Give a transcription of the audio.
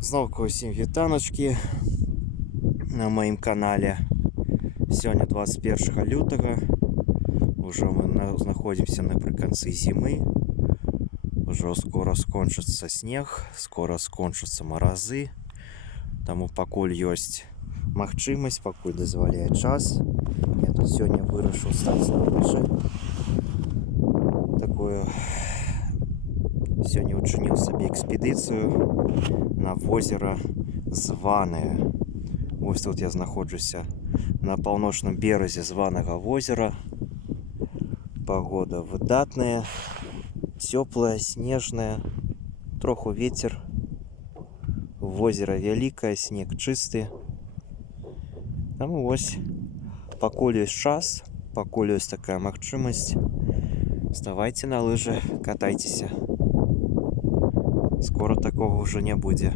Знову усім вітаночки на моїм каналі. Сьогодні 21 лютого. Уже мы находимся наприкінці зими. Уже скоро скончится снег, скоро скончатся морози. Тому покуль есть магчимость, покуль дозволяє час, я тут сьогодні вирішив стати на лижі. Такую сьогодні учинив собі експедицію на озеро Зване. Ось тут я знаходжуся на північному березі Званого озера. Погода выдатная, теплая, снежная, троху ветер. Озеро великое, снег чистый. Тому ось, покуль есть час, покуль есть такая магчимость, вставайте на лыжи, катайтеся. Скоро такого уже не будет.